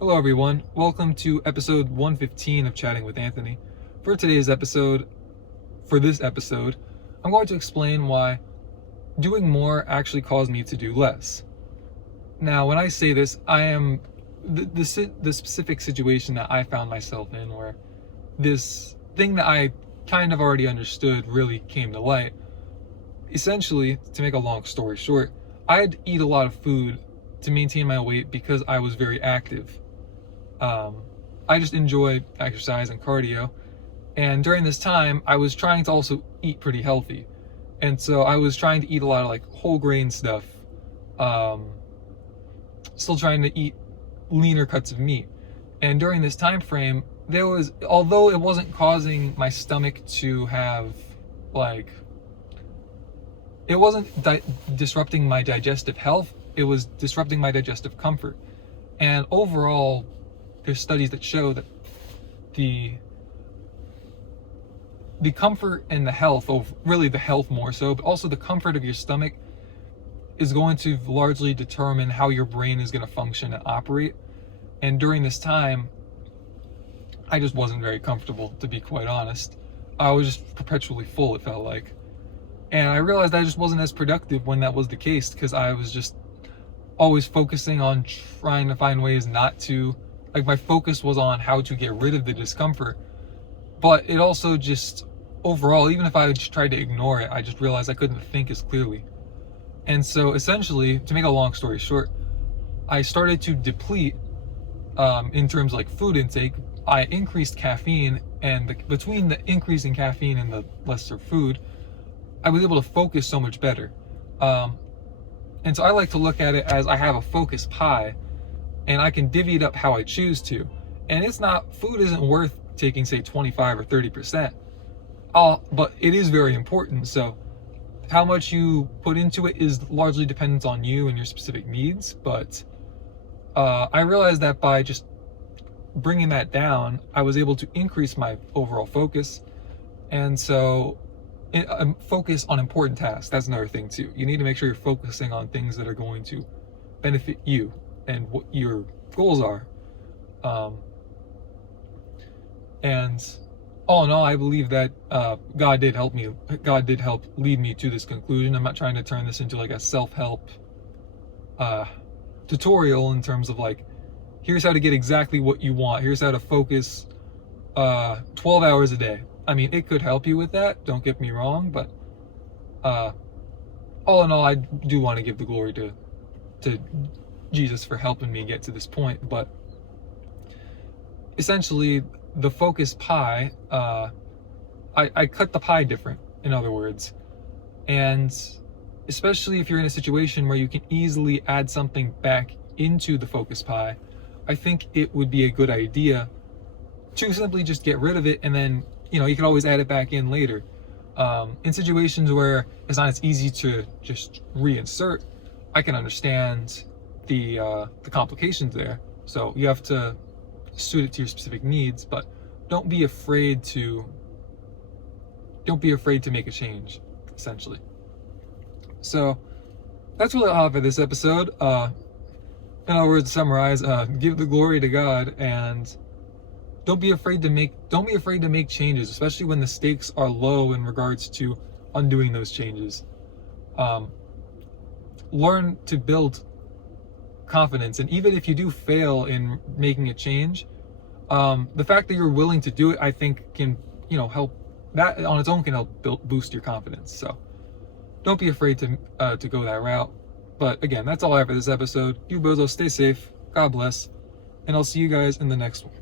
Hello everyone, welcome to episode 115 of Chatting with Anthony. For this episode, I'm going to explain why doing more actually caused me to do less. Now, when I say this, I am the specific situation that I found myself in where this thing that I kind of already understood really came to light. Essentially, to make a long story short, I had to eat a lot of food to maintain my weight because I was very active. I just enjoy exercise and cardio, and during this time I was trying to also eat pretty healthy, and so I was trying to eat a lot of like whole grain stuff, still trying to eat leaner cuts of meat. And during this time frame, although it wasn't causing my stomach to have like, it wasn't disrupting my digestive health, it was disrupting my digestive comfort. And overall, there's studies that show that the comfort and the health of, really the health more so, but also the comfort of your stomach is going to largely determine how your brain is going to function and operate. And during this time, I just wasn't very comfortable, to be quite honest. I was just perpetually full, it felt like. And I realized I just wasn't as productive when that was the case, because I was just always focusing on trying to find ways not to, like, my focus was on how to get rid of the discomfort. But it also just, overall, even if I just tried to ignore it, I just realized I couldn't think as clearly. And so essentially, to make a long story short, I started to deplete in terms of like food intake. I increased caffeine, and between the increase in caffeine and the lesser food, I was able to focus so much better. And so I like to look at it as I have a focus pie, and I can divvy it up how I choose to. And food isn't worth taking, say, 25 or 30%. But it is very important. So how much you put into it is largely dependent on you and your specific needs. But I realized that by just bringing that down, I was able to increase my overall focus. And so focus on important tasks. That's another thing too. You need to make sure you're focusing on things that are going to benefit you and what your goals are. And all in all, I believe that God did help lead me to this conclusion. I'm not trying to turn this into like a self-help tutorial in terms of like, here's how to get exactly what you want. Here's how to focus 12 hours a day. I mean, it could help you with that, don't get me wrong, but all in all, I do want to give the glory to Jesus for helping me get to this point. But essentially, the focus pie, I cut the pie different, in other words. And especially if you're in a situation where you can easily add something back into the focus pie, I think it would be a good idea to simply just get rid of it, and then, you know, you can always add it back in later. In situations where it's not as easy to just reinsert, I can understand the complications there. So you have to suit it to your specific needs, but don't be afraid to make a change, essentially. So that's really all I have for this episode. In other words, to summarize, give the glory to God, and don't be afraid to make changes, especially when the stakes are low in regards to undoing those changes. Learn to build confidence, and even if you do fail in making a change, the fact that you're willing to do it, I think, can, help. That on its own can help boost your confidence. So don't be afraid to go that route. But again, that's all I have for this episode. You bozos, stay safe, God bless, and I'll see you guys in the next one.